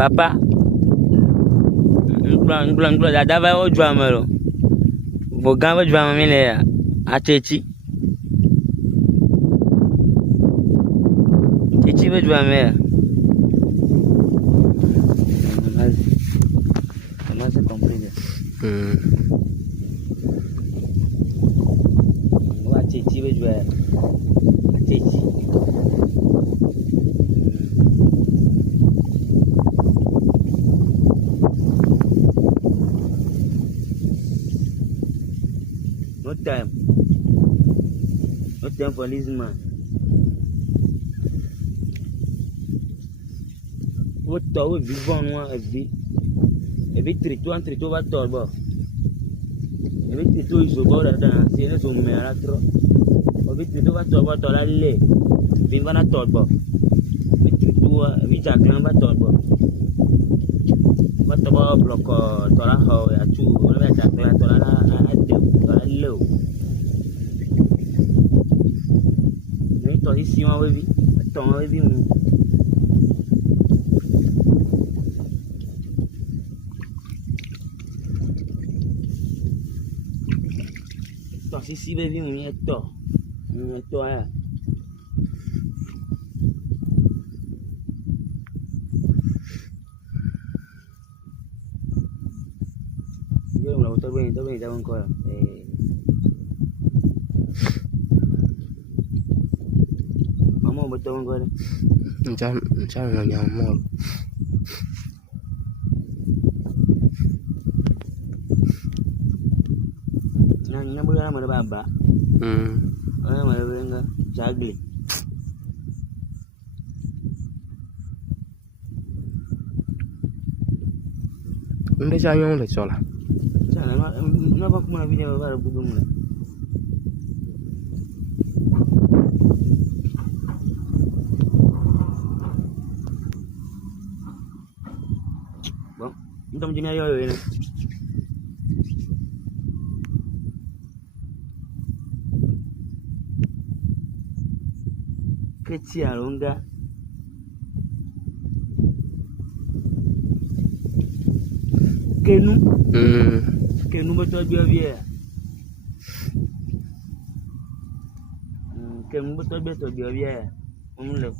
papa nglo dada va o ju amelo vo gan va ju amele ya achechi chechi va ju amele más se comprende wa chechi va ju achechi no time for this man. What do we want one every 3 va torbo. Every 3 is about that see so me ara tro. Every 3 va torbo tola le. Viva na torbo. Every 3 vi jaglan va torbo. Va torbo blocco tola ho ya chu na jaglan tola na tola low. Ici on va vivre, on va vivre. Então se vai vir um to é. Eu não tô bem, dá um coisa. Betul kan macam yang mall yang boleh nama baba nama enggak jagli ini saya yang lecol lah jangan nama mana video baru bukan mulai Então macam ni ayo ni. Kecil enggak. Kenu betul biar. Kenu betul biar. Umum